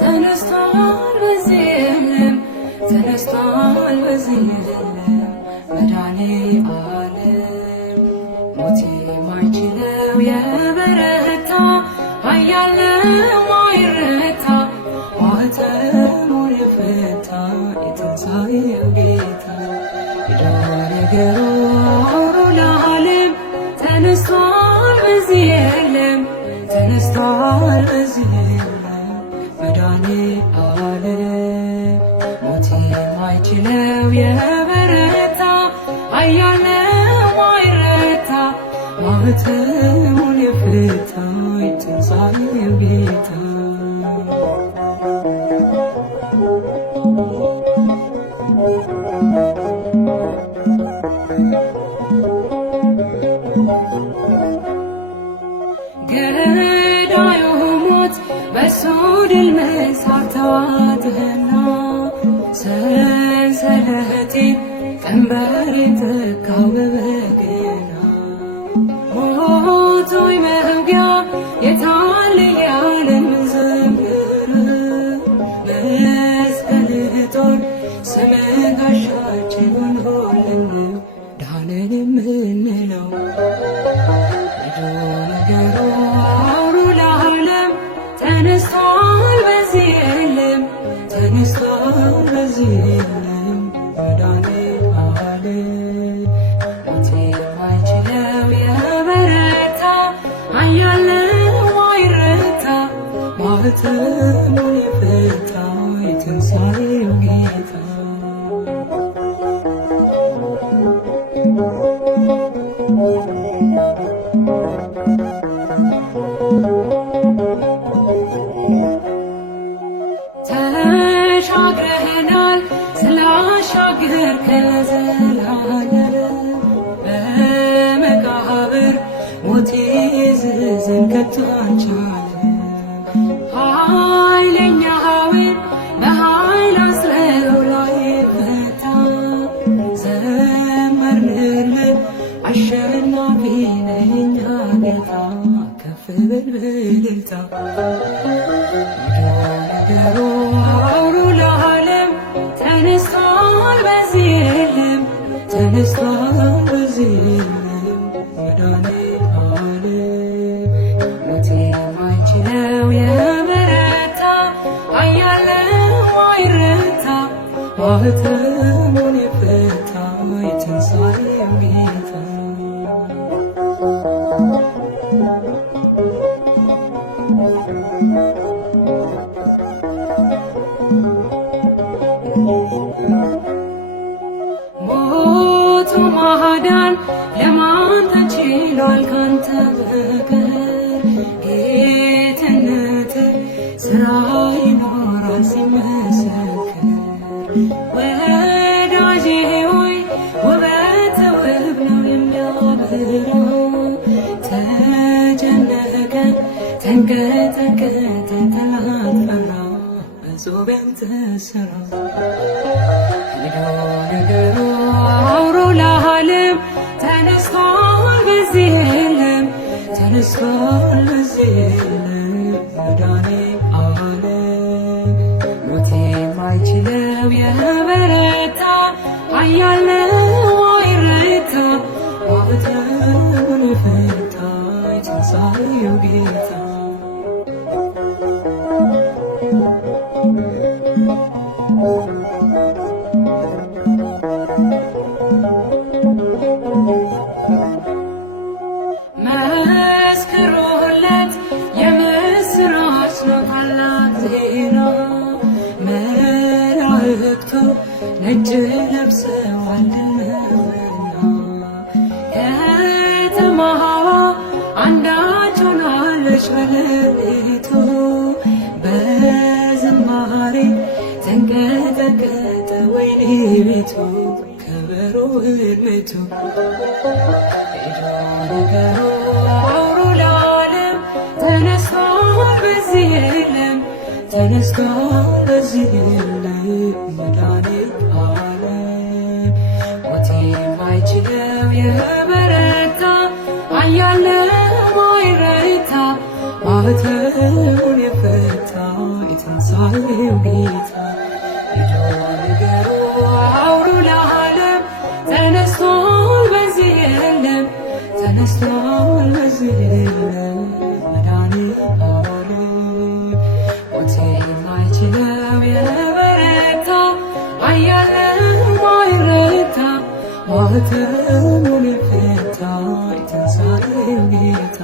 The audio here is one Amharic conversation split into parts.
ተነስቷል በዚህ የለም ተነስቷል በዚህ የለም መድኃኔዓለም ሞት የማይችለው የበረታ ኃያል ነው ማይረታ ማኅተሙን የፈታ የትንሣኤው ጌታ ነገሩ አውሩ ለዓለም ተነስቷል በዚህ የለም ተነስቷል በዚህ የለም መድኃኔዓለም ሞት የማይችለው የበረታ ኃያል ነው ማይረታ ማኅተሙን የፈታ የትንሣኤው ጌታ ገዳዩ ሞት በሱ ድል መሳት ተዋጥህና ሰንሰለቴን ቀንበሬን ተካው በበገና ሞት ሆይ መውጊያ የታለ እያልን ምንዘምር መስቀልህ ጦር ስምህ ጋሻችን ሆኖልን ዳንን የምንለው ነገሩ አውሩ ለዓለም ተነስቷል በዚህ የለም ተነስቷል በዚህ የለም መድኃኔዓለም ሞት የማይችለው የበረታ ኃያል ነው ማይረታ ማኅተሙን የፈታ የትንሣኤው ጌታ ተሻግረኸናል ስላሻገርከን ለዘላለም በመቃብር ሞት ይዝዘን ከቶ አልቻለም ኃይለኛውን በኃይል አስረው ላይ ፈታ ዘመርንልህ አሸናፊ ነህ የእኛ ጌታ ከፍ በል በእልልታ ነገሩ አውሩ ለዓለም ተነስቷል በዚህ የለም ተነስቷል በዚህ የለም መድኃኔዓለም ሞት የማይችለው የበረታ ኃያል ነው ማይረታ ማኅተሙን የፈታ የትንሣኤው ጌታ ሞቱ ማዳን ለማን ተችሏል ካንተ በቀር ጌትነትህ ሥራ ይኖራል ሲመሰክር ወዳጄ ሆይ ውበትህ ውብ ነው የሚያበራ ተጨነቀ ተንቀጠቀጠ ጠላት ፈራ በጾም ያንተ ሥራ ነገሩ አውሩ ለዓለም ተነስቷል በዚህ የለም ተነስቷል በዚህ የለም መድኃኔዓለም ሞት የማይችለው የበረታ ኃያል ነው ማይረታ ማኅተሙን የፈታ የትንሣኤው ጌታ መስክሩለት የምስራች ነው ታላቅ ዜና መላእክቱ ነጭ ለብሰዋል ድነውና ከተማዋ አንዳች ሆናለች በሌሊቱ በዝማሬ ተንቀጠቀጠ ወይኔ ቤቱ ከበሮ እድሜቱ ነገሩ አውሩ ለዓለም ተነስቷል በዚህ የለም ተነስቷል በዚህ የለም መድኃኔዓለም ሞት የማይችለው የበረታ ኃያል ነው ማይረታ ማኅተሙን የፈታ የትንሣኤው በጸጋው የበረታ ኃያል ማይረታ ማኅተሙን የፈታ የትንሣኤው ጌታ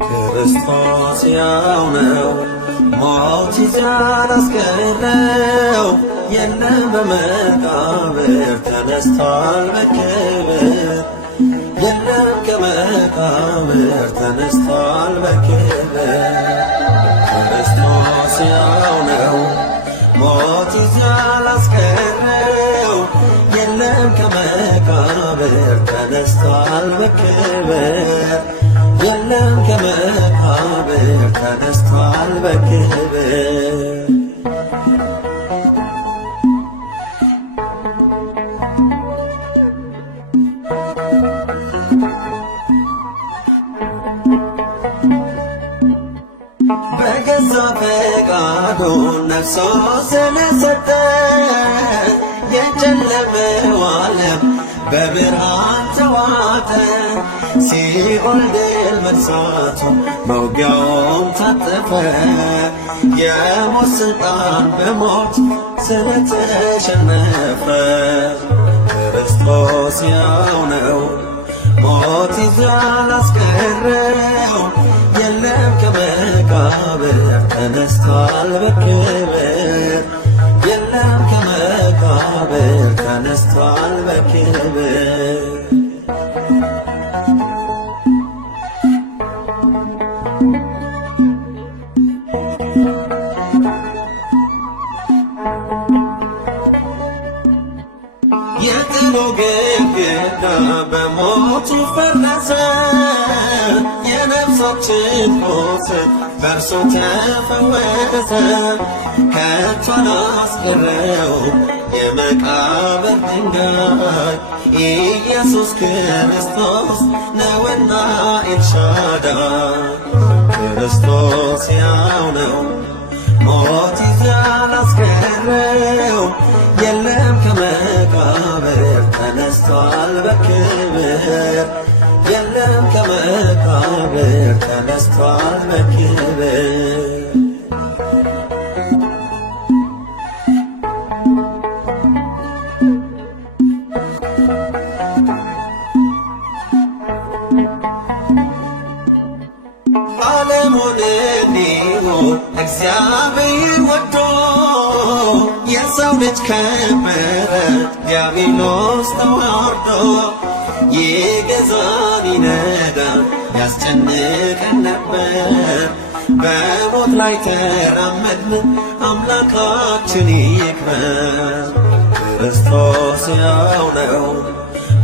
ክርስቶስ ያው ነው ሞት ያላስቀረው የለም በመቃብር ተነስቷል በክብር የለም ከመቃብር ተነስቷል በክብር ክርስቶስ ያው ነው ሞት ያላስቀረው የለም ከመቃብር ተነስቷል በክብር የለም ከመቃብር ተነስቷል በክብር በገዛ ፈቃዱ ነፍሶ ስለሰጠ የጨለመው ዓለም በብርሃን ተዋጠ። ሲኦል ድል መንሳቱ መውጊያውም ታጠፈ። የሞት ሥልጣን በሞት ስለተሸነፈ ክርስቶስ ያው ነው ሞት ይዞ ያላስቀረው የለም ከመቃብር ተነስቷል በክብር የለም ከመቃብር ተነስቷል በክብር የጥሉ ግድግዳ በሞቱ ፈረሰ። የነፍሳችን ቁስል በእርሱ ተፈወሰ። ከቶ አላስቀረውም የመቃብር ድንጋይ ኢየሱስ ክርስቶስ ነውና ኤልሻዳይ ክርስቶስ ያው ነው ሞት ይዞ ያላስቀረው የለም ከመቃብር ተነስቷል በክብር የለም ከመቃብር ተነስቷል በክብር ዓለሙን እንዲሁ እግዚአብሔር ወዶ የሰው ልጅ ከበረ ዲያብሎስ ተዋርዶ ይገዛን ይነዳን ያስጨንቀን ነበር። በሞት ላይ ተራመድን አምላካችን ይክበር። ክርስቶስ ያው ነው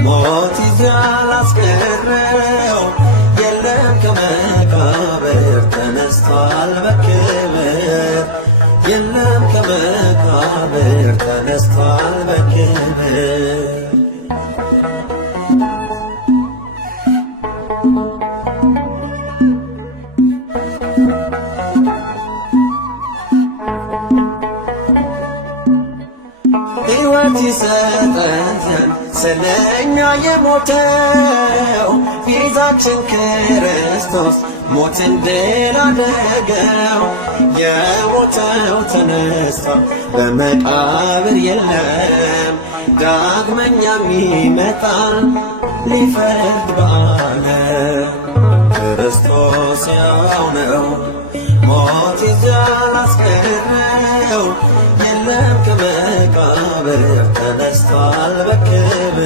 ሞት ይዞ ያላስቀረው የለም ከመቃብር ተነስቷል በክብር የለም ከመቃብር ተነስቷል በክብር ሕይወት ይሰጠን ዘንድ ስለኛ የሞተው ቤዛችን ክርስቶስ ሞትን ድል አደረገው። የሞተው ተነሳ በመቃብር የለም ዳግመኛም ይመጣል ሊፈርድ በዓለም ክርስቶስ ያው ነው ሞት ይዞ ያላስቀረው የለም ከመቃብር ተነስቷል በክብር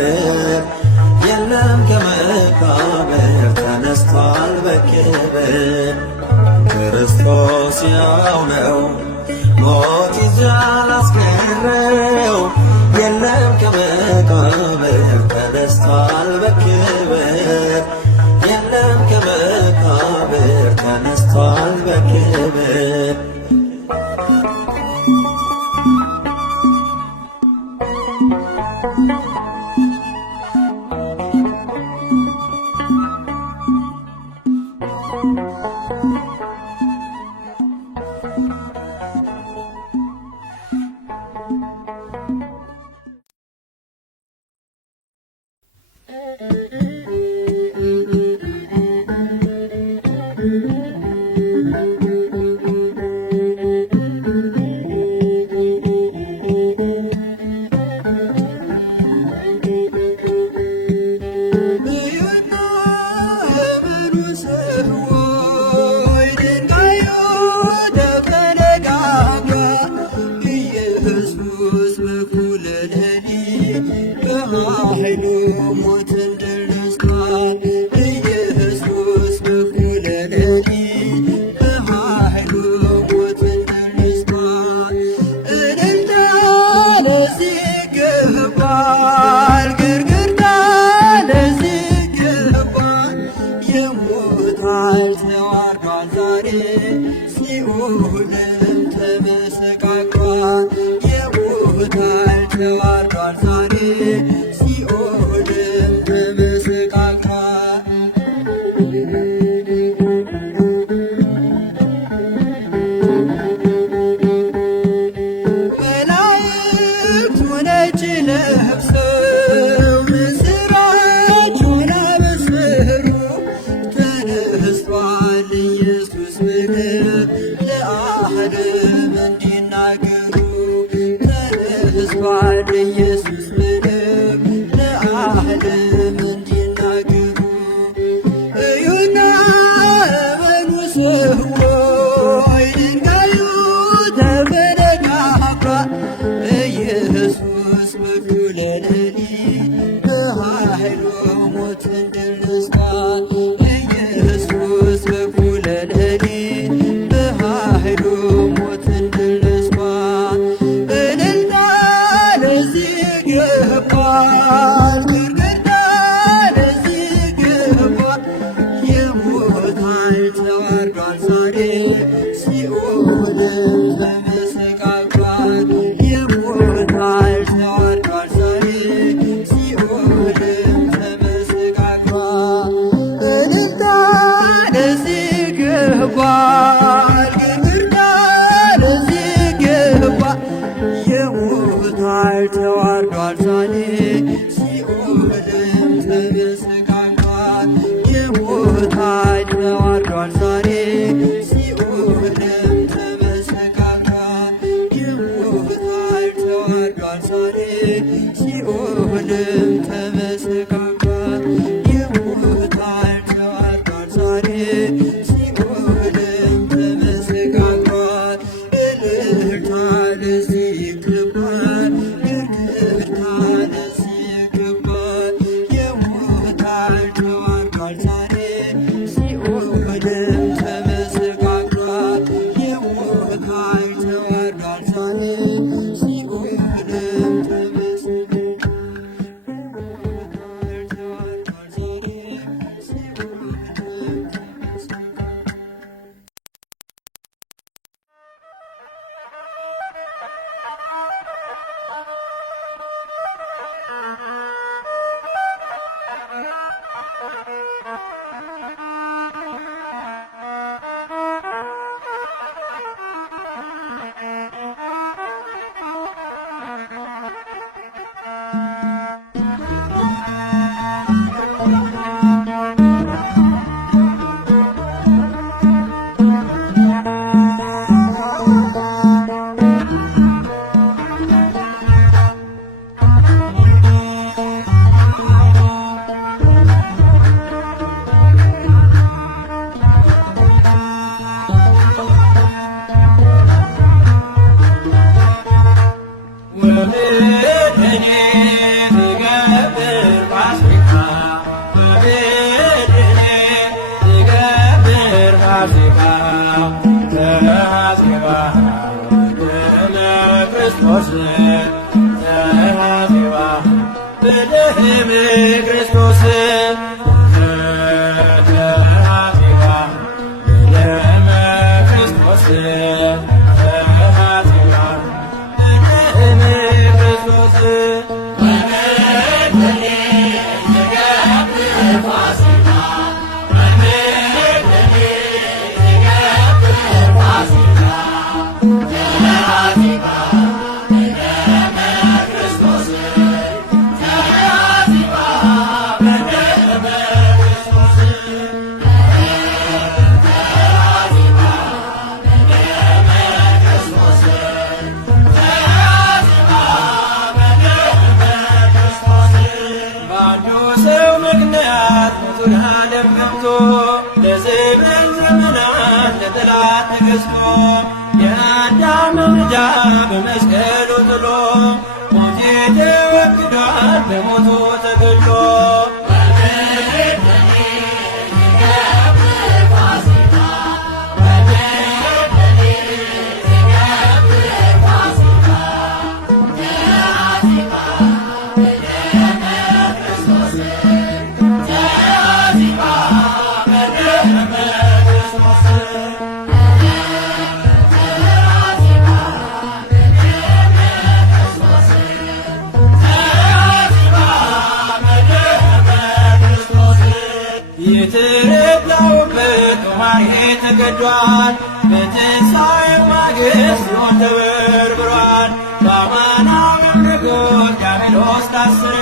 የለም ከመቃብር ተነስቷል በክብር ክርስቶስ ያው ነው ሞት ይዞ ያላስቀረው የለም ከመቃብር ተነስቷል በክብር ዛሬ ሲኦልም ተመሰቃቅሏል። የሞታል ተዋርዷል ዛሬ ሲኦልም ተመሰቃቅሏል። መላእክቱ ነጭ ለብሰው ምስራቹን አበሰሩ። ተነስቷል ኢየሱስ ብለው ለዓለም እንዲናገሩ። ተነስቷል ኢየሱስ ብለው ለዓለም እንዲናገሩ። እዩና እመኑ ሰዎች ድንጋዩ ተፈነቃቅሏል። ኢየሱስ በኩለ ሌሊት በኃይሉ ሞትን ድል ነስቷል። ኢየሱስ በኩለ ሌሊት በኃይሉ ሞትን ድል ነስቷል። እልልታ ለዚህ ይገባል፣ ግርግርታ ለዚህ ይገባል። የሞት ኃይል ተዋርዷል ዛሬ ሲኦልም ተመሰቃቅሏል። የሞት ኃይል ተዋርዷል ዛሬ ሲኦልም ተመሰቃቅሏል። እልልታ ለዚህ ይገባል፣ ግርግርታ ለዚህ ይገባል። የሞት ኃይል ተዋርዷል ዛሬ ሲኦልም ተመሰቃቅሏል። የሞት ኃይል ተዋርዷል ዛሬ ሲኦልም ተመሰቃቅሏል። የሞት ኃይል ተዋርዷል ዛሬ ሲኦልም ተመሰቃቅሏል። የሞት ኃይል ተዋርዷል ዛሬ ሲኦልም ተመሰቃቅሏል። እልልታ ለዚህ ይገባል፣ ግርግርታ ለዚህ ይገባል። የሞት ኃይል ተዋርዷል ዛሬ ሲኦልም ተመሰቃቅሏል። የሞት ኃይል ተዋርዷል ዛሬ ሲኦልም ክርስቶስ በደም ክርስቶስ በደም ክርስቶስ ለዘመን ዘመናት ለጠላት ተገዝቶ የአዳምን ዕዳ በመስቀሉ ጥሎ ሞት ተወግዷል በሞቱ ተገድሎ ዛሬ ተገዷል። በትንሣኤው ማግስት ሲኦል ተበርብሯል። በአማናዊው ንጉሥ ዲያብሎስ ታሰረ።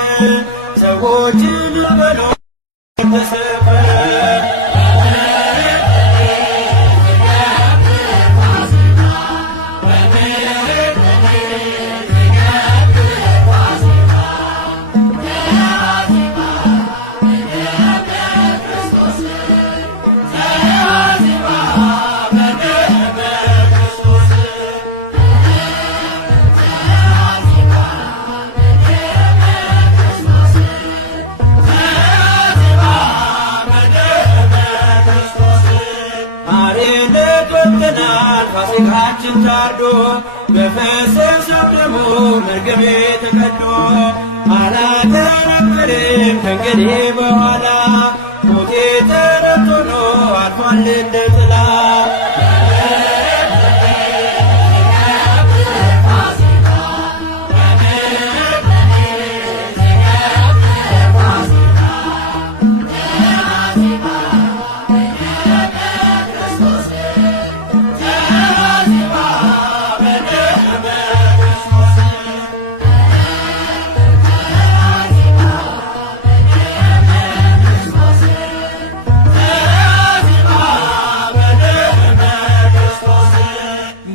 ሰዎችን በሎ ተሰበረ። ፋሲካችን ታርዶ በፈሰሰው ደሙ መርገሜ ተቀዶ አላከረከርም ከእንግዲህ በኋላ ሞቴ ተረቶ ነው አልፏል እንደ ጥላ።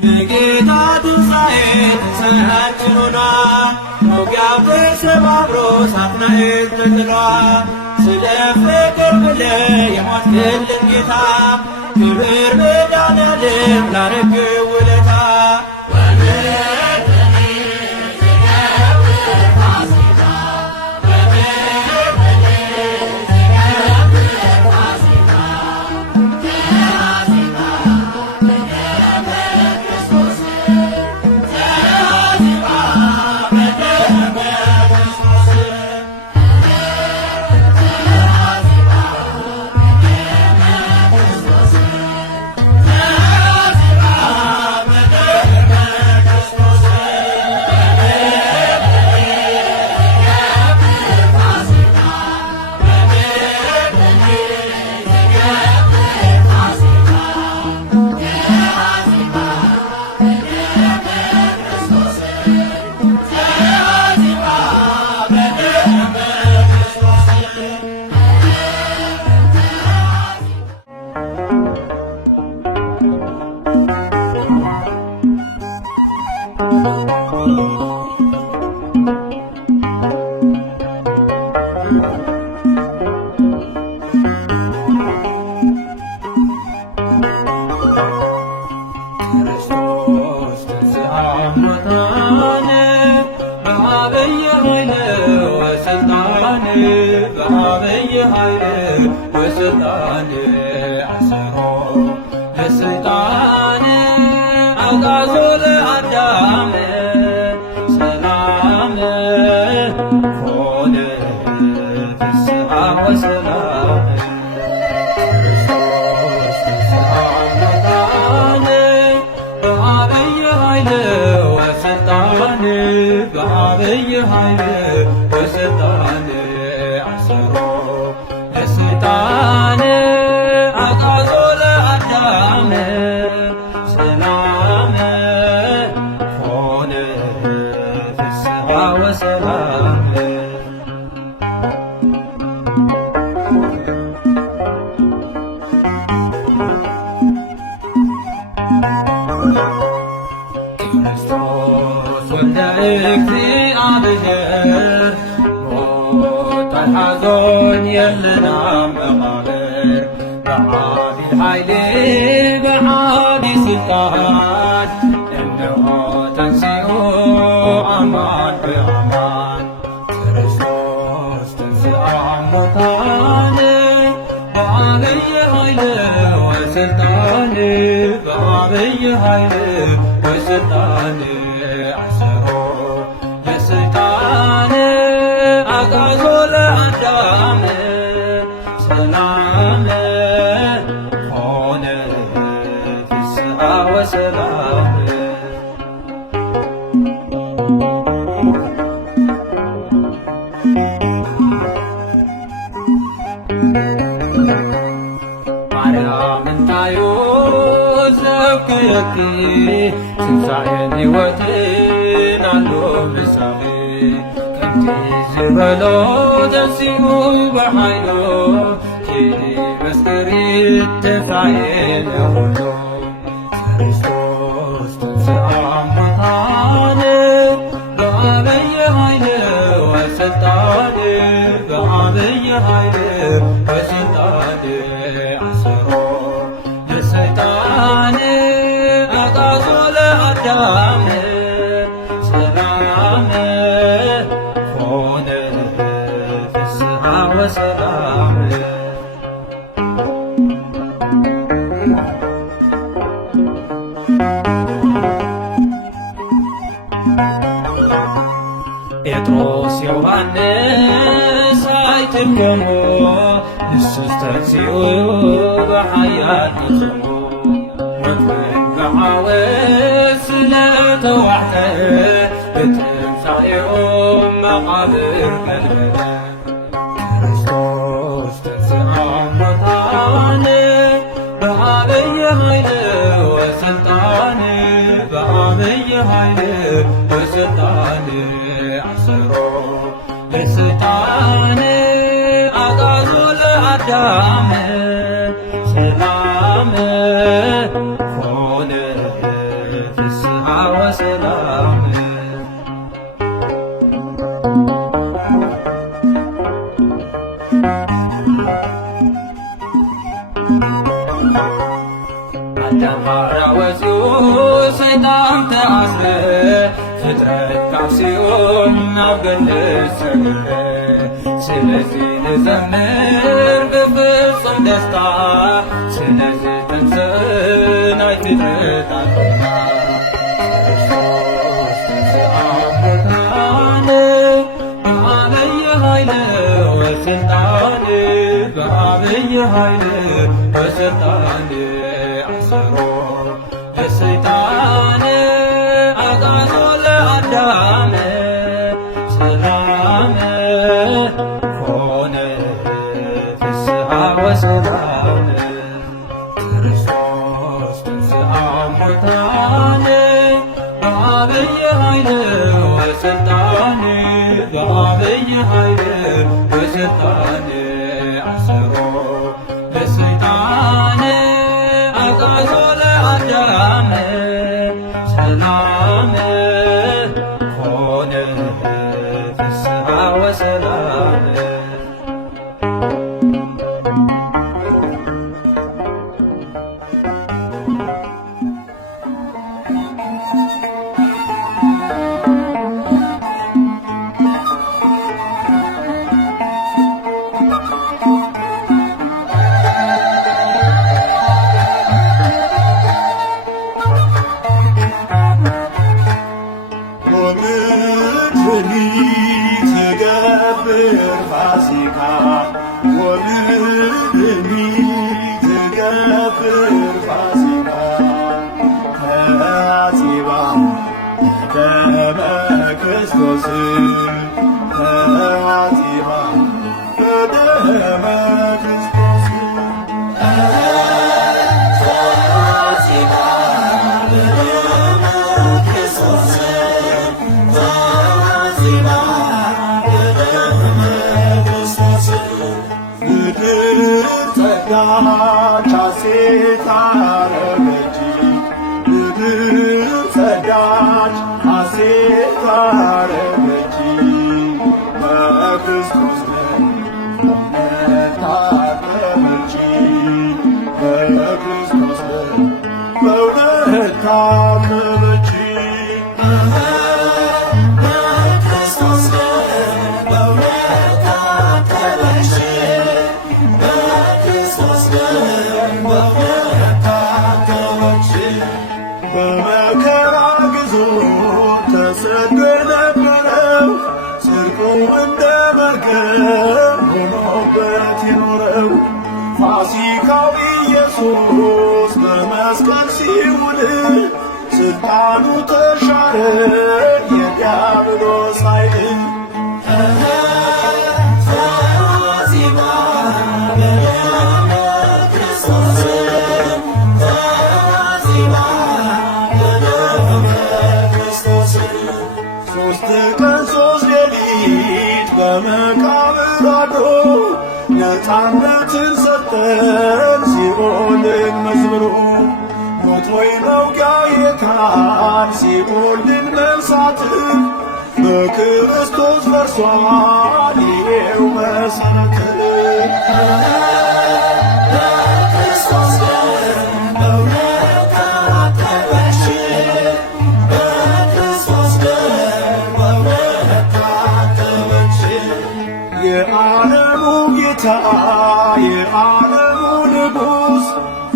በጌታ ትንሣኤ ትንሣኤያችን ሆኗል። ውጊያው ተሰባብሮ ሳጥናኤል ተጥሏል። ስለ ፍቅር ብለህ የሞትክልን ጌታ ክብር መድኃኔዓለም ላረግህ ውለታ። ክርስቶስ ተንሥአ እሙታነ በዐቢይ ኃይል ወሥልጣን በዐቢይ ኃይል ወሥልጣን አሰሮ ለሰይጣን አግዓዞ ለአዳም ሰላም ኮነ ፍስሐ ወሰላም። ክርስቶስ ተንሥአ እሙታነ በዐቢይ ኃይል ወሥልጣን በዐቢይ ኃይል ወሥልጣን አሰሮ ለሰይጣን አግዓዞ ለአዳም ሰላም ኮነ ፍስሐ ወሰላም። ክርስቶስ ወልደ እግዚአብሔር ሞት ሐዘን የለናም መቃብር በዐቢይ ኃይል በዐቢይ ሥልጣን እነሆ ተንሥኡ አማን በአማን። ክርስቶስ ተንሥአ እሙታነ በዐቢይ ኃይል ወሥልጣን በዐቢይ ኃይል ወሥልጣን አሰሮ ለሰይጣን አግዓዞ ለአዳም ሰላም ኮነ ፍስሐ ወሰላም። ማርያምን ታዮ ዘክረኪ ትንሣኤን ሕይወትን አሎ ምሳሌ ከምቲ ዝበሎ ተሲኡ በኃይሎ ኪዲ መስክሪ ትንሣኤን ኩሎ ክርስቶስ ተንሥአ እሙታን በዐቢይ ኃይል ወሥልጣን በዐቢይ ኃይል ወሥልጣን አሰሮ ለሰይጣን አግዓዞ ለአዳም ሰላም ኮነ ፍስሐ ወሰላም ጴጥሮስ ዮሐንስ አይትርከሙ ንሱስ ተንሥኡ በኃያል ይጽሙ ሞትን በዓወት ስለተዋሕደ በትንሣኤኦም መቃብር ገልበለ ክርስቶስ ተንሥአ እሙታን በዐቢይ ኃይል ወሥልጣን በዐቢይ ኃይል ወሥልጣን አሰሮ ለሰይጣን አግዓዞ ለአዳም ሰላም ኮነ ፍስሐ ወሰላም አዳም ሐራው ወፂኡ ሰይጣን ተአስረ ፍጥረት ካብ ሲኦል ናብ ገነት ሰገረ ስለዚ ንዘምር ብፍጹም ደስታ ስለዚ ተንሥእ ናይ ፍጥረታት ዜና ክርስቶስ ተንሥአ እሙታን በዐቢይ ኃይል ወሥልጣን በዐቢይ ኃይል ወሥልጣን አሰሮ ለሰይጣን አግዓዞ ለአዳም ሰላም ኮነ ፍስሐ ወሰላም ክርስቶስ ተንሥአ እሙታን በዐቢይ ኃይል ወሥልጣን በዐቢይ ኃይል ወሥልጣን አሰሮ ለሰይጣን አግዓዞ ለአዳም ሰላም ኮነ ፍስሐ ወሰላም ወምድሪ ትገብር ፋሲካ ወምድሪ ትገብር ፋሲካ ተአጺባ በደመ ክርስቶስ ተአጺባ በደመ ክርስቶስ ተአጺባ በደመ ክርስቶስ ምድር ጸዳች ሐሴት አረገች ምድር ጸዳች ሐሴት አረገች በክርስቶስ ደም ታጠበች በክርስቶስ ደም በእውነት ታመነች በክርስቶስ ደም በእውነት ታጠበች በክርስቶስ ደም በእውነት ታጠበች በመከራ ግዞት ተሰዶ የነበረው ጽድቁ እንደ መርገም ሆኖበት የኖረው ፋሲካው ኢየሱስ በመስቀል ሲውል ስልጣኑ ተሻረ የዲያብሎስ ኃይል ተአጺባ በደመ ክርስቶስ በመቃብር አድሮ ነፃነትን ሰጠን ሲኦልን መዝብሮ ሞት ሆይ መውጊያ የካን ሲኦልን መንሳት በክርስቶስ ፈርሷል ይሄው መሠረት በክርስቶስ ደም በእውነት ታጠበች በክርስቶስ ደም በእውነት ታጠበች የዓለሙ ጌታ የዓለሙ ንጉሥ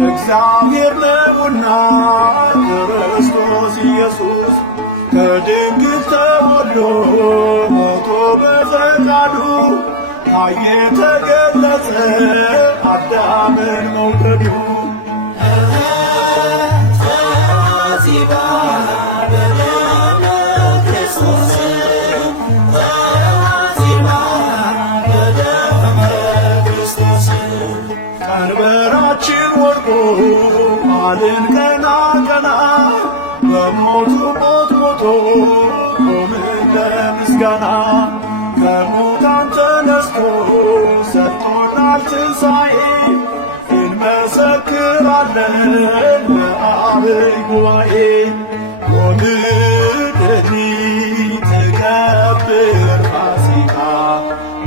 እግዚአብሔር ነውና ክርስቶስ ኢየሱስ ከድንግል ተወልዶ ሞቶ በፈቃዱ ታየ ተገለጸ አዳምን መውደዱ ቀንበራችን ወድቆ አልን ቀና ቀና በሞቱ ሞት ሞቶ ቆምን ለምስጋና ከሙታን ተነስቶ ሰጥቶናል ትንሣኤ እንመሰክራለን ለአብይ ጉባኤ ወምድሪ ትገብር ፋሲካ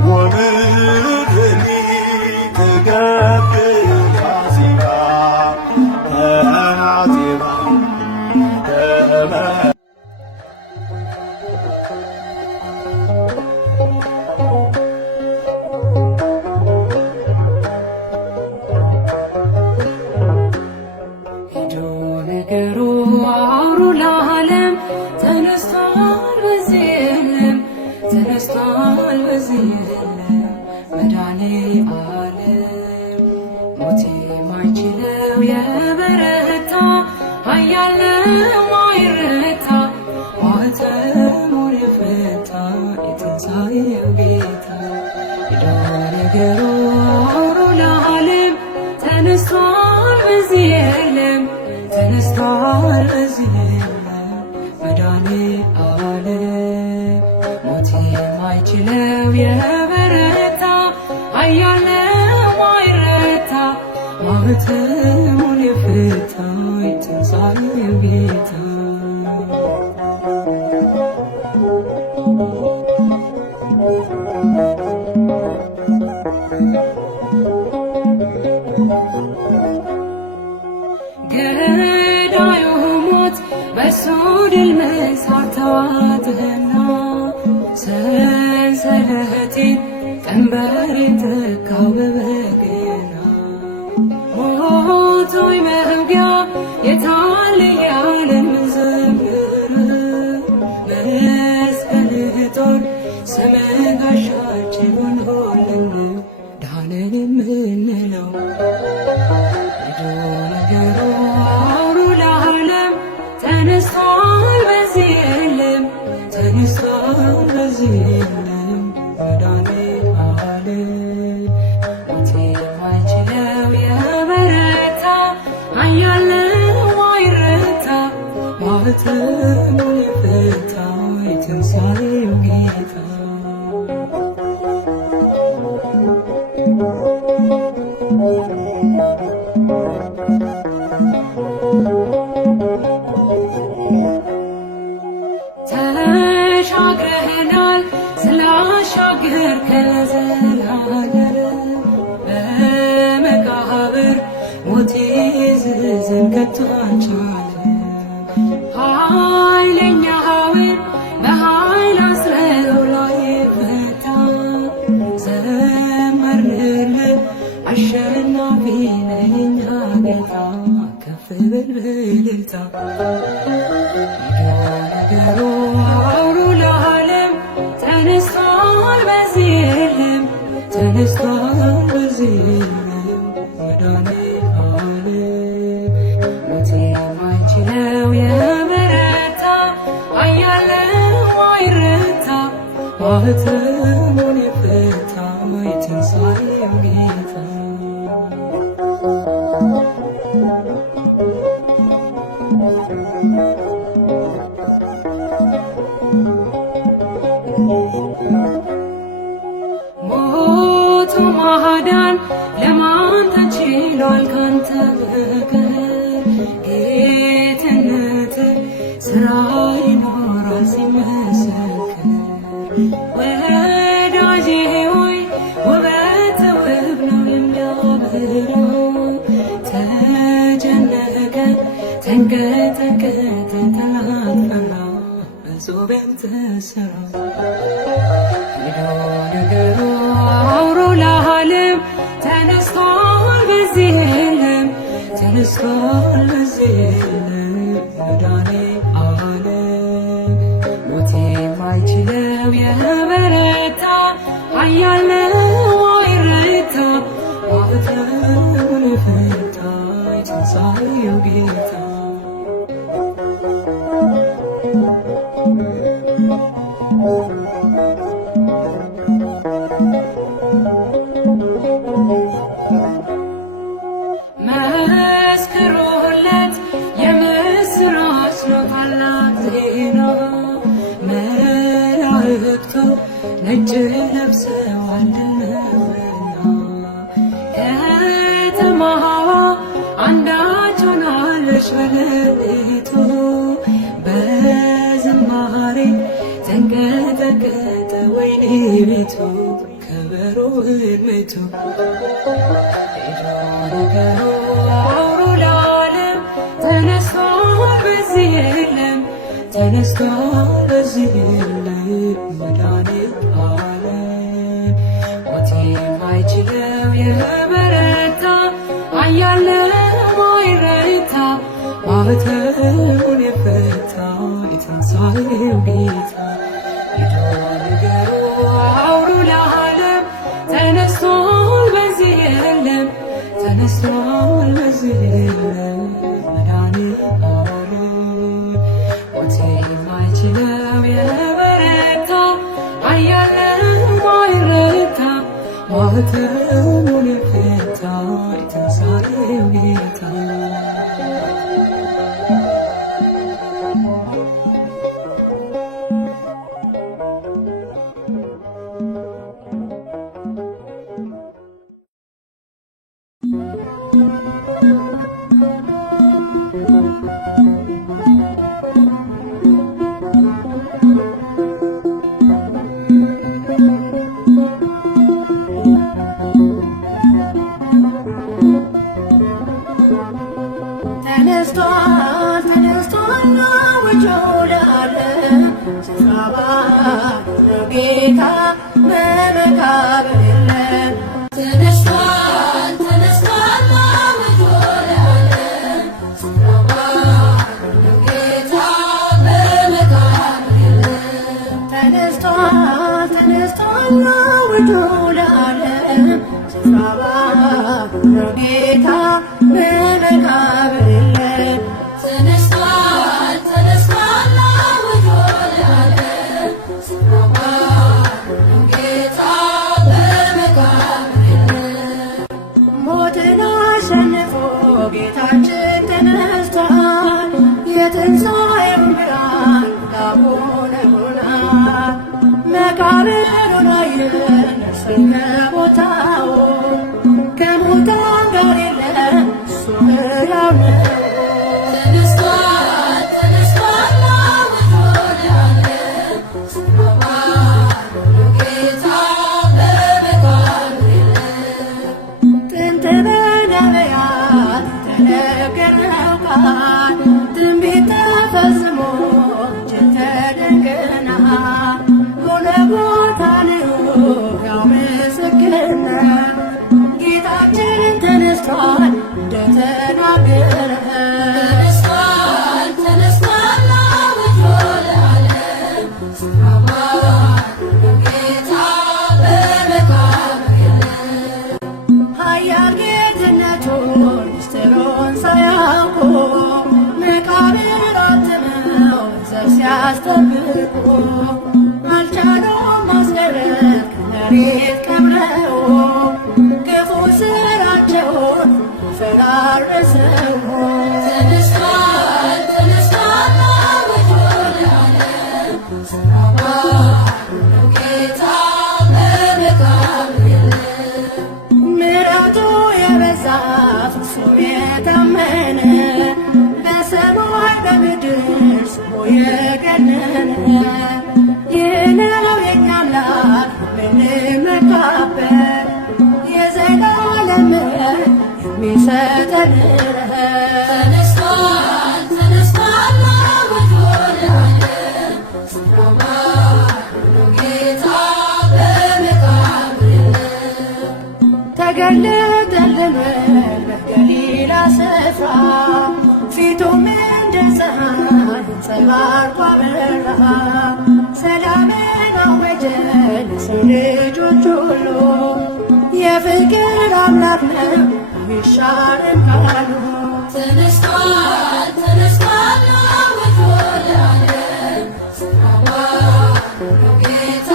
ወምድሪ ትገብር ፋሲካ አዜባ ተነስቷል በዚህ የለም መድኃኔዓለም ሞት የማይችለው የበረታ ኃያል ነው ማይረታ ማኅተሙን የፈታ የትንሣኤው ጌታ ሄዶ ነገሩ አውሮ ለዓለም ተነስቷል በዚህ የለም ተነስቷል በዚህ የለም መድኃኔዓለም ሞት የማይችለው የበረታ ኃያል ነው ማይረታ ማኅተሙን የፈታ የትንሣኤው ጌታ ገዳዩ ሞት በሱ ድል መንሳት ተዋጥህና ሰንሰለቴን ቀንበሬን ተካው በበገና ሞት ሆይ መውጊያ የታለ እያልን ምንዘምር መስቀልህ ጦር ስምህ ጋሻችን ሆኖልን ዳንን የምንለው ሄዶ ነገሩ አውሩ ለዓለም ተነስቷል በዚህ የለም ተነስቷል በዚህ የለም መድኃኔዓለም ሞት የማይችለው የበረታ ኃያል ነው ማይረታ ማኅተሙን የፈታ የትንሣኤው ጌታ ተሻግረናል ስላሻገርከን ለዘላለም በመቃብር ሞት ይዝዘን ከቶ አልቻለም ኃይለኛ ኃይል በኃይል አስረው ላይ ፈታ ዘመርንልህ አሸናፊ ነህ የእኛ ጌታ ከፍ በል በእልልታ ነገሩ አውሩ ለዓለም ተነስቷል በዚህ የለም ተነስቷል በዚህ የለም መድኃኔዓለም ሞት የማይችለው የበረታ ኃያል ነው ማይረታ ማኅተሙን የፈታ የትንሣኤው ጌታ ተንቀጠቀጠ ጠላት ፈራ ብዙ ቤት ተሰራ ሄዶ ነገሩ አውሮ ለዓለም ተነስቷል በዚህ የለም ተነስቷል በዚህ የለም መድኃኔዓለም ሞት የማይችለው የበረታ ኃያል ነው አይረታ ማኅተሙን የፈታ የትንሣኤው ጌታ መስክሩለት የምስራች ነው ታላቅ ዜና መላእክቱ ነጭ ለብሰዋልና ከተማዋ አንዳች ሆናለች በሌሊቱ በዝማሬ ተንቀጠቀጠ ወይኔ ቤቱ ከበሮ ቤቱ ሄዶ ነገሩ አውሮ ለዓለም ተነስቷል በዚህ የለም ተነስቷል በዚህ የለም መድኃኔዓለም ሞት የማይችለው የበረታ ኃያል ነው አይረታ ማኅተሙን የፈታ የትንሣኤው ጌታ ሄዶ ነገሩ አውሮ ለዓለም ተነስቷል በዚህ የለም ተነስቷል በዚህ የለም መድኃኔዓለም ሞት የማይችለው የበረታ ኃያል ነው አይረታ ማኅተሙን የፈታ የትንሣኤው ጌታ ተነስቷል ተነስቷል አውጀው ለዓለም ስፍራ ባለው ጌታ በመቃብር የለም ተነስቷል ተነስቷል አውጀው ለዓለም ስፍራ ባለው ጌታ በመቃብር የለም ተነስቷል ተነስቷል አውጀው ለዓለም ስፍራ ባለው ጌታ በመቃብር የለም ተነስቷል ተነስቷል አውጀው ለዓለም ስፍራ ባለው ጌታ በመቃብር የለም ሞትን አሸንፎ ጌታችን ተነስቷል የትንሣኤው ብርሃን ዳቦን ሆኗል መቃብሩን አየን እርሱን ከቦታው ከሙታን ጋር የለም እሱ ሕያው ነው ተነስቷል ተነስቷል አውጀው ለዓለም ስፍራ ባለው ጌታ በመቃብር የለም ጥንት በነቢያት የተነገረው ቃል ትንቢት ተፈጽሞ እጅግ ተደንቀናል ጎልጎታ ነው ሕያው ምስክርነት ጌታችን ተነስቷል እንደተናገረ ተነስቷል ተነስቷል አውጀው ለዓለም ስፍራ ባለው ጌታ በመቃብር የለም ኃያል ጌትነቱን ምስጢሩን ሳያውቁ መቃብር አትመው ዘር ሲያስጠብቁ አልቻሉም ማስደረግ መሬት ቀብረው ክፉ ሥራቸውን ፈራረሰው ተነስቷል ተነስቷል አውጀው ለዓለም ስፍራ ባለው ጌታ በመቃብር የለም ምሕረቱ የበዛ ፍጹም የታመነ በሰማይ በምድር ስሙ የገነነ ይህ ነው የእኛ አምላክ የምንመካበት የዘላለም ምሕረት የሚሰጠን ተነስቷል ለዓለም ስራው ባዶ ነው ጌታ በመቃብር የለም። ተገለጠልን በገሊላ ስፍራ ፊቱም እንደ ፀሐይ አንጸባርቆ አበራ። ሰላምን አወጀ ለሰው ልጆች ሁሉ የፍቅር አምላክ ነው አይሻርም ቃሉ። ተነስቷል ተነስቷል አውጆ ለዓለም ስራው ባዶ ነው ጌታ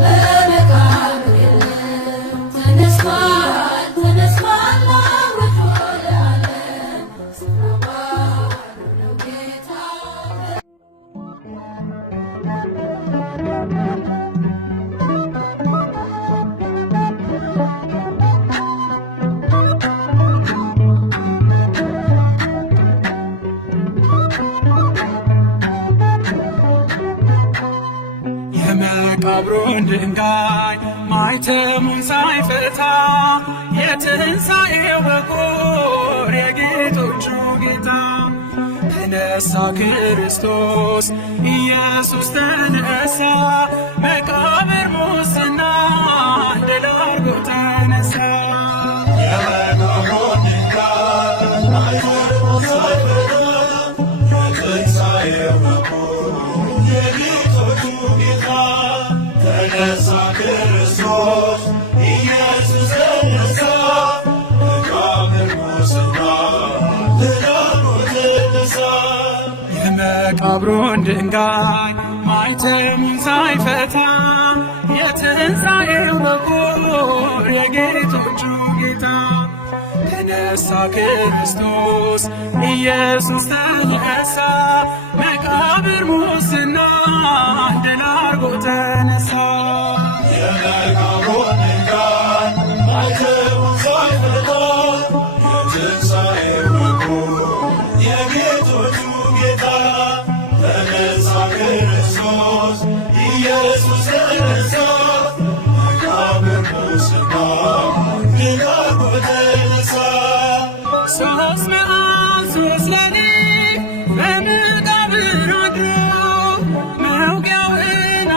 በመቃብር የለም። ተነስቷል ተነስቷል አውጆ ለዓለም ስራው ባዶ ነው ጌታ የመቃብሩን ድንጋይ ማኅተሙን ሳይፈታ የትንሣኤው በኩር የጌቶቹ ጌታ ተነሳ ክርስቶስ ኢየሱስ ተነሳ። መቃብር ሙስና ድል አድርጎ ተነሳ። የመቃብሩን ድንጋይ ማኅተሙን ሳይፈታ የትንሣኤው በኩር የጌቶቹ ጌታ ተነሳ ክርስቶስ ኢየሱስ ተነሳ። መቃብር ሙስና ድል አድርጎ ተነሳ። የመቃብሩን ድንጋይ ማኅተሙን ሳይፈታ የትንሣኤው በኩር የጌቶቹ ጌታ ተነሳ ክርስቶስ ኢየሱስ ተነሳ። መቃብር ሙስና ድል አድርጎ ተነሳ። የመቃብሩን ድንጋይ ማኅተሙን ሳይፈታ የትንሣኤው በኩር የጌቶቹ ጌታ ተነሳ ክርስቶስ ኢየሱስ ተነሳ። መቃብር ሙስና ድል አድርጎ ተነሳ። ሦስት መዓልት ሦስት ሌሊት በመቃብር አድሮ መውጊያውን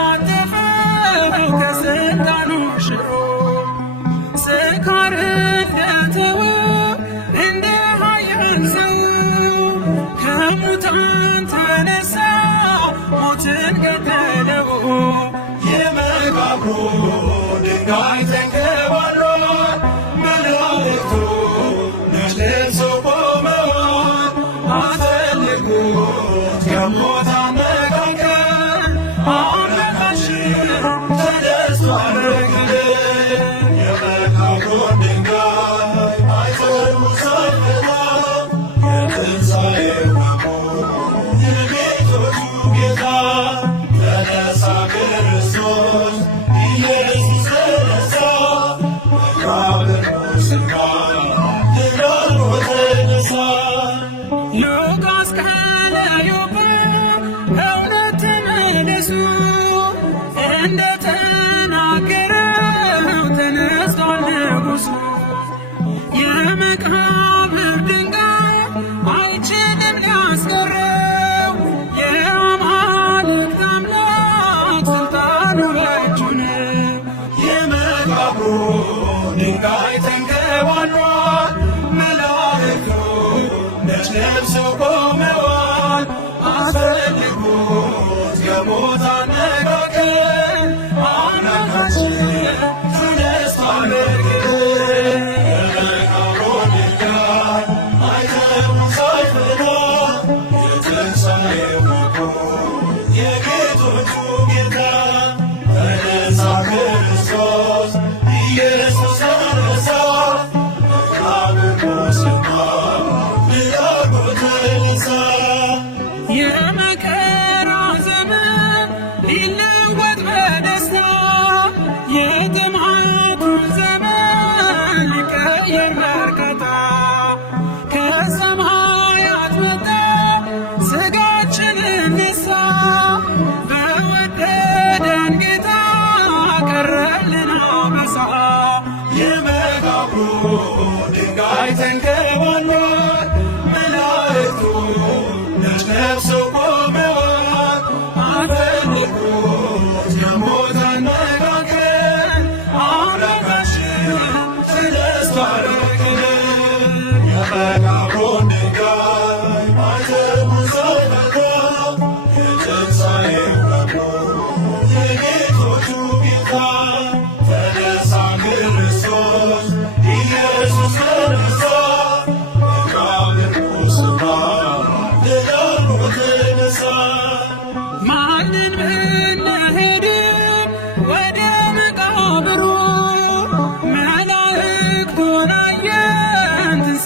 አጠፋው ከሥልጣኑ ሽሮ። ስካር እንደተወ እንደ ኃያል ሰው ከሙታን ተነሳ ሞትን ገደለው። የመቃብሩ ድንጋይ ተንከባሏል። መላእክቱ ነጭ ለብሰው ቆመዋል። አፈልጉት ከሙታን መካከል አምላካችን ተነስቷል በክብር። የመቃብሩን ድንጋይ ማኅተሙን ሳይፈታ የትንሣኤው በኩር የጌቶቹ ጌታ ተነሳ ክርስቶስ ኢየሱስ ተነሳ። መቃብር ሙስና ድል አድርጎ ተነሳ። ሉቃስ ከለዮባ እውነት ተመለሱ እንደተናገረው ተነስቷል ንጉሡ። የመቃብር ድንጋይ አይችልም ሊያስቀረው የአማልክት አምላክ ሥልጣኑ በእጁ ነው። የመቃብሩ ድንጋይ ተንከባሏል። መላእክቱ ነጭ ለብሰው ቆመዋል። አስፈልጉት ከሙታን መካከል አምላካችን ተነስቷል በክብር። የመቃብሩን ድንጋይ ማኅተሙን ሳይፈታ የትንሣኤው በኩር የጌቶቹ ጌታ ተነሳ ክርስቶስ ኢየሱስ ተነሳ። መቃብር ሙስና ድል አድርጎ ተነሳ። የመከራ ዘመን ሊለወጥ በደስታ የጥምዓቱን ዘመን ሊቀየር በእርካታ ከሰማያት መጣ ሥጋችንን ነሣ። በወደደን ጌታ ቀረልን አበሳ። የመቃብሩ ድንጋይ ተንከባሏል። መላእክቱ ነጭ ለብሰው ቆመዋል።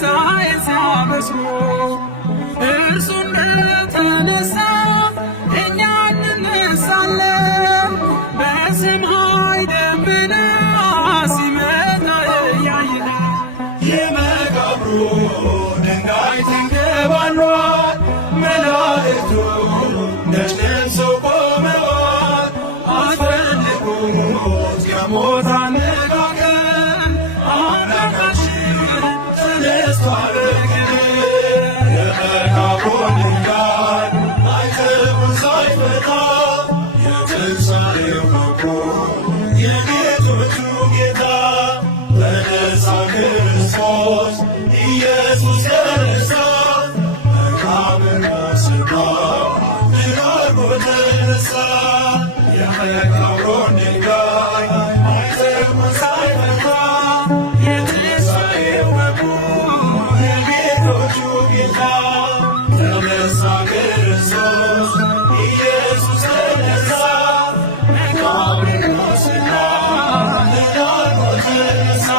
ትንሣኤን ሲያበስሩ እርሱ እንደተነሳ እኛ እንነሳለን። በሰማይ ደመና ሲመጣ እያየን የመቃብሩ ድንጋይ ተንከባሏል። መላእክቱ ነጭነው ቆመዋል። አስፈልጉት ከሞት አነቃቀን አምላካችን ተነስቷል። የመቃብሩን ድንጋይ ማዕተቡን ሳይፈታ የትንሣኤው መብሩር የጌቶቹ ጌታ ተነሳ ክርስቶስ ኢየሱስ ተነሳ። መቃብር በሥጋ ድል አድርጎ ተነሳ። የመቃብሩን ድንጋይ ማዕተቡን ሳይፈታ የትንሣኤው መብሩር የጌቶቹ ጌታ ተነሳ ክርስቶስ ኢየሱስ ተነሳ። መቃብር በሥጋ ድል አድርጎ ተነሳ።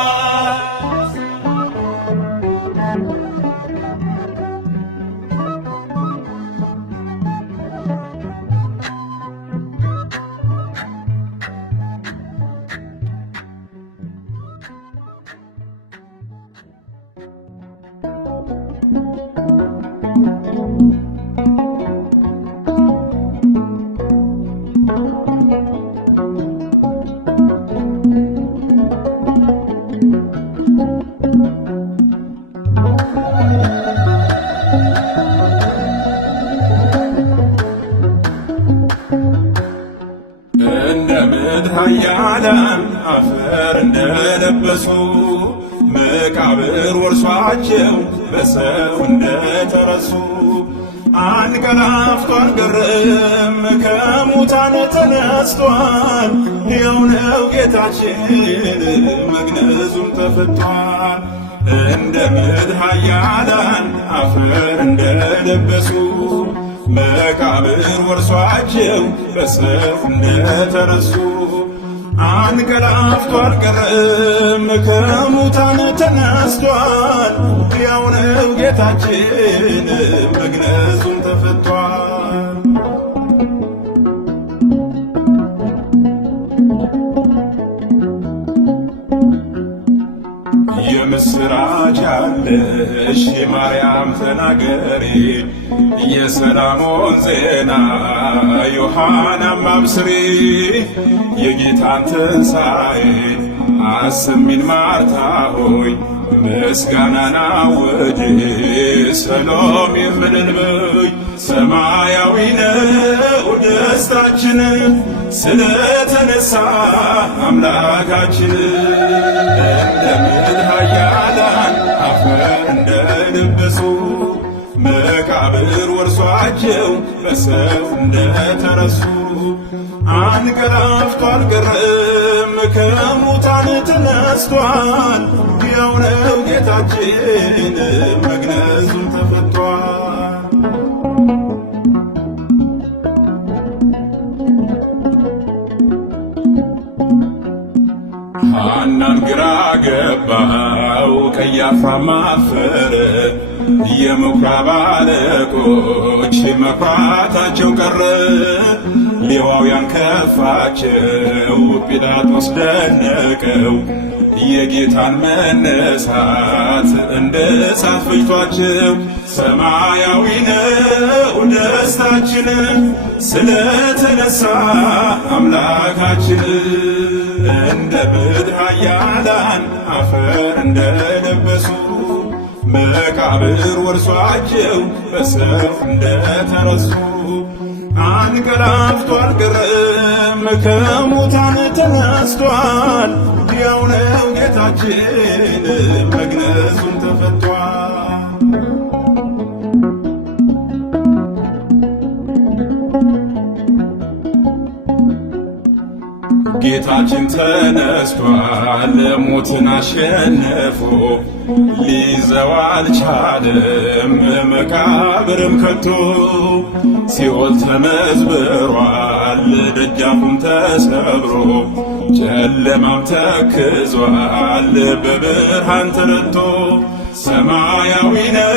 እንደ ምድር ኃያላን አፈር እንደለበሱ መቃብር ወርሷቸው በሰው እንደተረሱ አንቀላፍቷል ገርም ከሙታን ተነስቷል። ሕያው ነው ጌታችን መግነዙም ተፈቷል። እንደ ምድር ኃያላን አፈር እንደለበሱ መቃብር ወርሷቸው በሰው እንደተረሱ አንቀላፍቷል ቀረም ከሙታን ተነስቷል። ሕያው ነው ጌታችን መግነዙም ተፈቷል። የምስራች አለሽ የማርያም ተናገሪ የሰላሙን ዜና ዮሐናም አብስሪ የጌታን ትንሣኤ አሰሚን ማርታ ሆይ ምስጋናን አውጅ ሰሎም የምልል በይ ሰማያዊ ነው ደስታችን ስለተነሳ አምላካችን እንደ ምድር ኃያላን አፈር እንደለበሱ መቃብር ወርሷቸው በሰው እንደተረሱ አንቀላፍቷል ቀረም ከሙታን ተነስቷል። ሕያው ነው ጌታችን መግነዙም ተፈቷል። ሐናን ግራ ገባው ቀያፋም አፈረ የምኵራብ አለቆች መፍራታቸው ቀረ። ሌዋውያን ከፋቸው ጲላጦስ ደነቀው የጌታን መነሳት እንደ እሳት ፈጅቷቸው ሰማያዊ ነው ደስታችን ስለተነሳ አምላካችን እንደ ምድር ኃያላን አፈር እንደለበሱ መቃብር ወርሷቸው በሰው እንደተረሱ አንቀላፍቷል ቀረም ከሙታን ተነስቷል። ሕያው ነው ጌታችን መግነዙም ተፈቷል። ጌታችን ተነስቷል ሞትን አሸንፎ ሊይዘው አልቻለም መቃብርም ከቶ ሲኦል ተመዝብሯል ደጃፉም ተሰብሮ ጨለማም ተክዟል በብርሃን ተረቶ ሰማያዊ ነው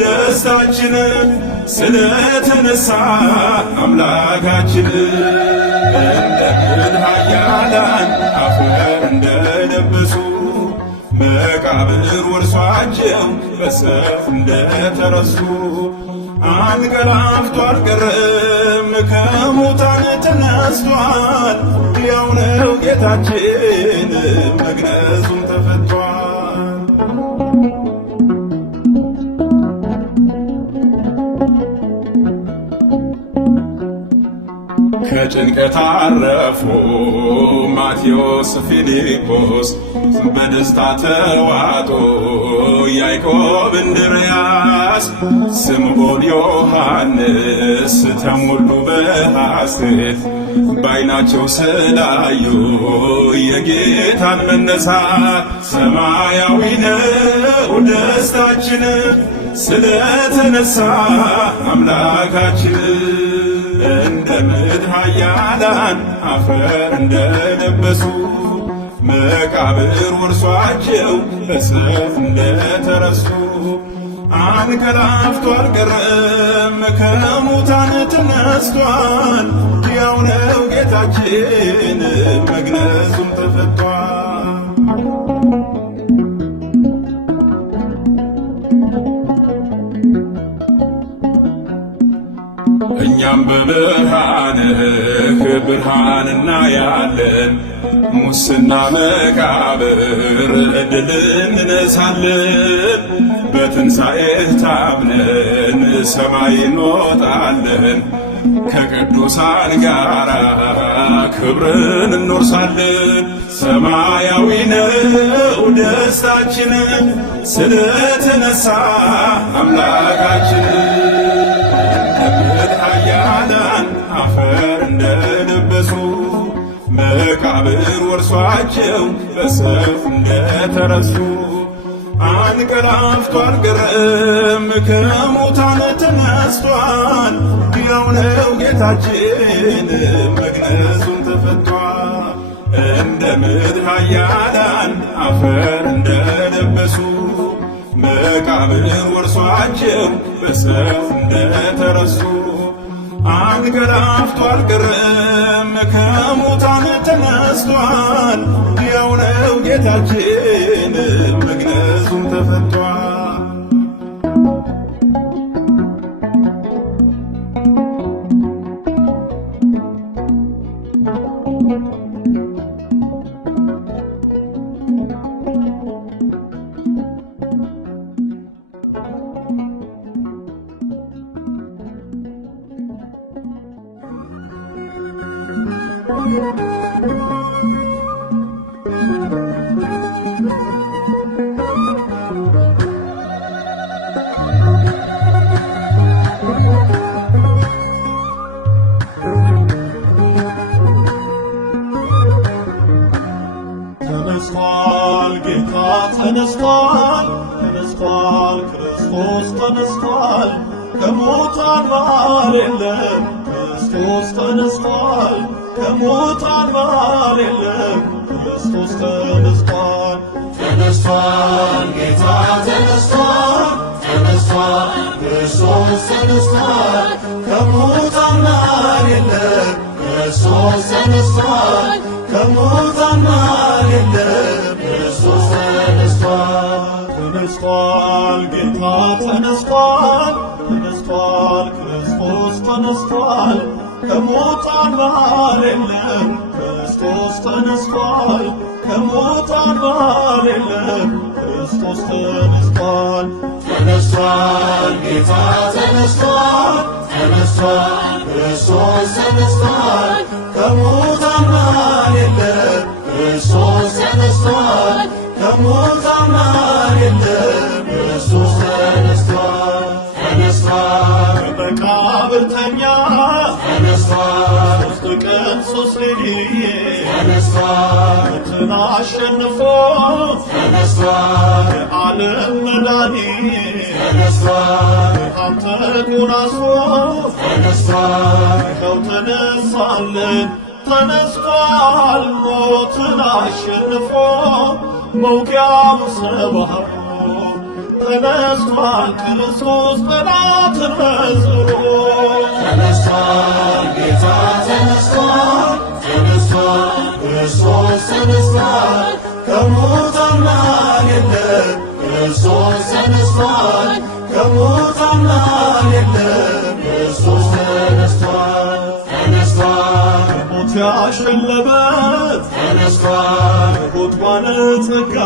ደስታችን ስለተነሳ አምላካችን። እንደ ምድር ኃያላን አፈር እንደለበሱ መቃብር ወርሷቸው በሰይፍ እንደተረሱ አንቀላፍቶ አልቀረም ከሙታን ተነስቷል። ሕያው ነው ጌታችን መግነዙም ተፈቷል። ከጭንቀት አረፉ ማቴዎስ ፊልጶስ በደስታ ተዋጡ ያዕቆብ እንድርያስ ስምዖን ዮሐንስ ተሞሉ በሐሴት በዓይናቸው ስላዩ የጌታን መነሳት። ሰማያዊ ነው ደስታችን ስለተነሳ አምላካችን። እንደ ምድር ኃያላን አፈር እንደለበሱ መቃብር ወርሷቸው በሰይፍ እንደተረሱ አንቀላፍቶ አልቀረም ከሙታን ተነስቷል። ሕያው ነው ጌታችን መግነዙም ተፈቷል። እኛም በብርሃንህ ብርሃን እናያለን፣ ሙስና መቃብር ዕድል እንነሳለን። በትንሣኤህ ታምነን ሰማይ እንወጣለን፣ ከቅዱሳን ጋር ክብርን እንወርሳለን። ሰማያዊ ነው ደስታችን ስለተነሳ አምላካችን። ኃያላን አፈር እንደለበሱ መቃብር ወርሷቸው በሰይፍ እንደተረሱ አንቀላፍቶ አልቀረም ከሙታን ተነስቷል። ሕያው ነው ጌታችን መግነዙም ተፈቷል። እንደ ምድር ኃያላን አፈር እንደለበሱ መቃብር ወርሷቸው በሰይፍ እንደተረሱ አንቀላፍቶ አልቀረም ከሙታን ተነስቷል። ሕያው ነው ጌታችን መግነዙም ተፈቷል። ተነስቷል ጌታ ተነስቷል፣ ተነስቷል ክርስቶስ ተነስቷል። ከሙታን መሃል የለም ክርስቶስ ተነስቷል። ከሙታን መሃል የለም ክርስቶስ ተነስቷል። ተነስቷል ጌታ ተነስቷል፣ ተነስቷል ክርስቶስ ተነስቷል። ከሙታን መሃል የለም ክርስቶስ ተነስቷል። ከሙታን መሃል የለም ክርስቶስ ተነስቷል። ተነስቷል ጌታ ተነስቷል፣ ተነስቷል ክርስቶስ ተነስቷል። ከሙታን መሃል የለም ክርስቶስ ተነስቷል። ከሙታን መሃል የለም ክርስቶስ ተነስቷል። ተነስቷል ጌታ ተነስቷል፣ ተነስቷል ክርስቶስ ተነስቷል። ከሙታን መሃል የለም ክርስቶስ ተነስቷል። ከሙታን መሃል የለም ክርስቶስ ተነስቷል። ተነስቷል ከመቃብር ተኛ፣ ተነስቷል ሦስት ቀን ሦስት ሌሊት፣ ተነስቷል ሞትን አሸንፎ፣ ተነስቷል የዓለም መድኃኒት፣ ተነስቷል አንተ ተጎናጽፎ፣ ተነስቷል ይኸው ተነሳልን። ተነስቷል ሞትን አሸንፎ፣ መውጊያው ሰባብሮ ተነስቷል ክርስቶስ ጠላትን መዝብሮ ተነስቷል ጌታ ተነስቷል ተነስቷል ክርስቶስ ተነስቷል ከሙታን መሃል የለም ክርስቶስ ተነስቷል ከሙታን መሃል የለም ክርስቶስ ተነስቷል ተነስቷል ሞት ያሸለበት ተነስቷል ሞት ባለጸጋ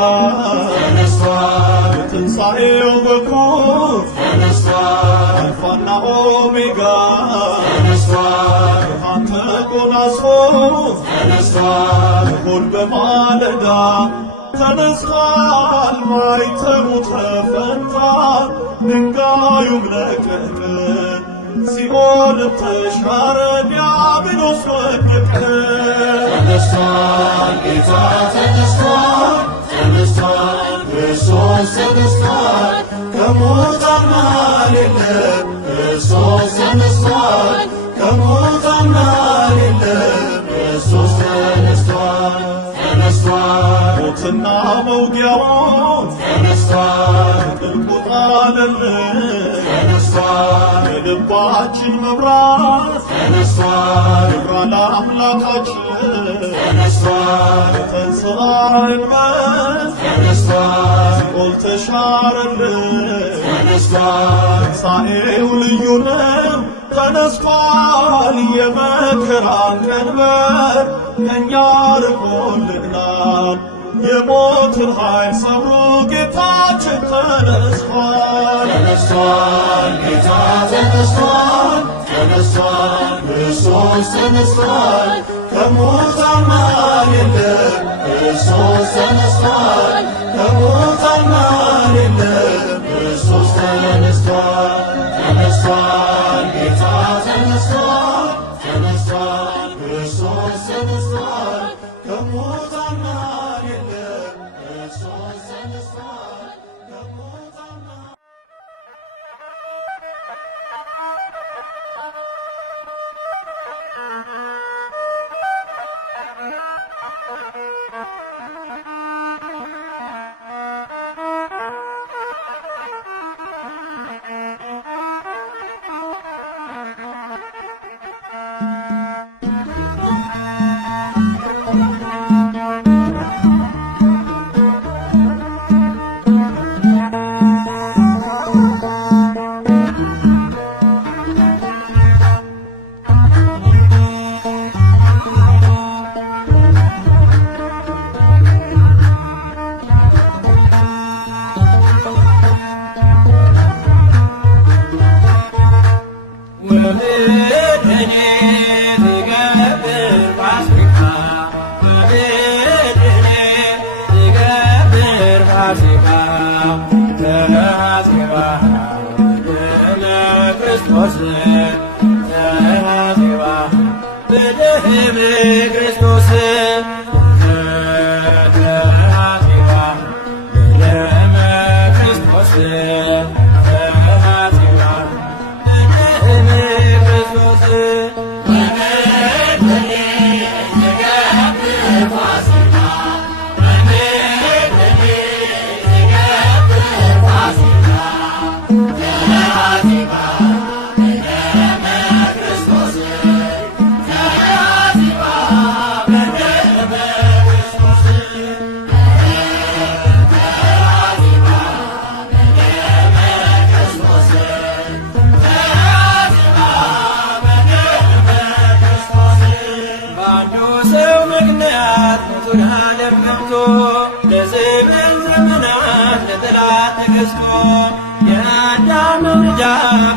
ተነስቷል ትንሣኤው በኩር ተነስቷል አልፋና ኦሜጋ ተነስቷል ብርሃን ተጎናጽፎ ተነስቷል እሁድ በማለዳ ተነስቷል ማኅተሙ ተፈታ ድንጋዩም ለቀቀ ሲኦልም ተሻረ ዲያብሎስ ወደቀ ተነስቷል ጌታ ተነስቷል ተነስቷል ክርስቶስ ተነስቷል ከሙታን መሃል የለም ክርስቶስ ተነስቷል ከሙታን መሃል የለም ክርስቶስ ተነስቷል ተነስቷል ሞትና መውጊያውን ተነስቷል ጥልቁ ጣለልን ተነስቷል የልባችን መብራት ተነስቷል ይብራ ለአምላካችን ተነስቷል ተንሥአ እንበል ተነስቷል ሲኦል ተሻረልን ተነስቷል ትንሣኤው ልዩ ነው ተነስቷል የመከራን ቀንበር ከእኛ ርቆልናል የሞትን ኃይል ሰብሮ ጌታችን ተነስቷል ተነስቷል ጌታ ተነስቷል ተነስቷል ክርስቶስ ተነስቷል ከሙታን መሃል የለም ክርስቶስ ተነስቷል ከሙታን መሃል የለም ክርስቶስ ተነስቷል ተነስቷል ጌታ ተነስቷል ተነስቷል ክርስቶስ ተነስቷል ከሙታን መሃል የለም ክርስቶስ ተነስቷል ከሙታን መሃል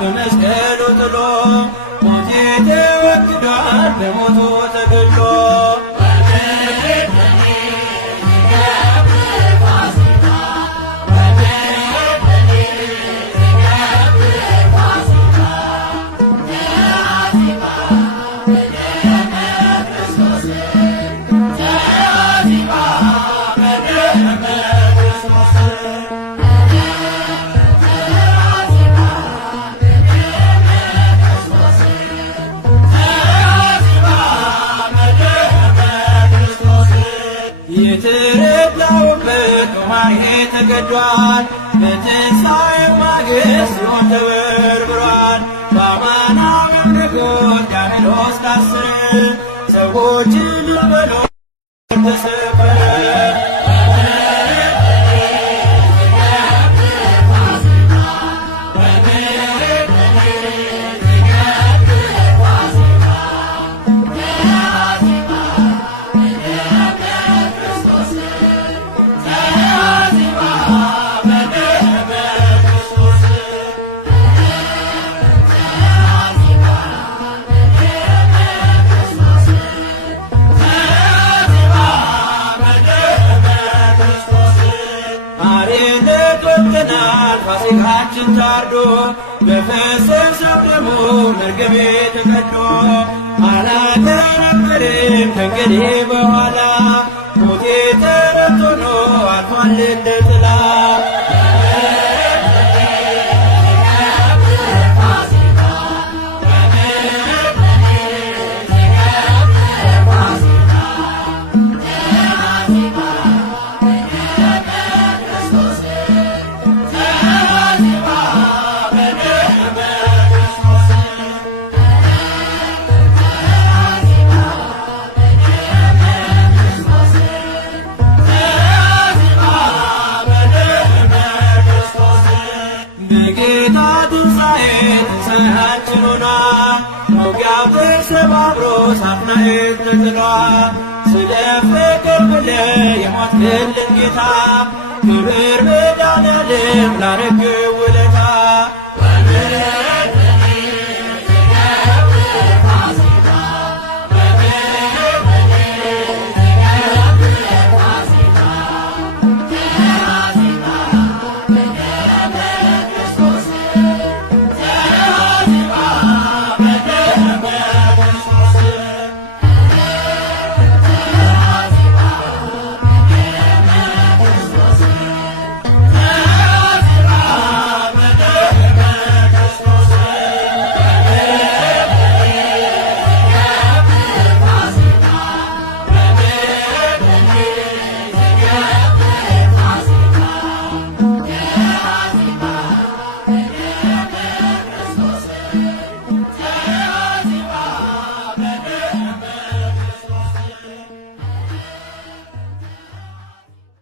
በመስቀሉ ጥሎ ሞት ተወግዷል በሞቱ ተገድሎ የተረዳውበት ጦማር ተገዷል በትንሣኤው ማግስት ሲሆን ተበርብሯል። በአማናዊው ንጉሥ ዲያብሎስ ታሰረ። ሰዎችን በሎ ተሰበረ። ፋሲካችን ታርዶ በፈሰሰው ደሙ መርገሜ ተቀዶ አላከረከርም ከእንግዲህ በኋላ ሞቴ ተረት ሆኖ አልፏል እንደ ጥላ። በጌታ ትንሣኤ ትንሣኤያችን ሆኗል። መውጊያው ተሰባብሮ ሳጥናኤል ተጥሏል። ስለ ፍቅር ብለህ የሞትክልን ጌታ ክብር መድኃኔዓለም ላረግህ ውለታ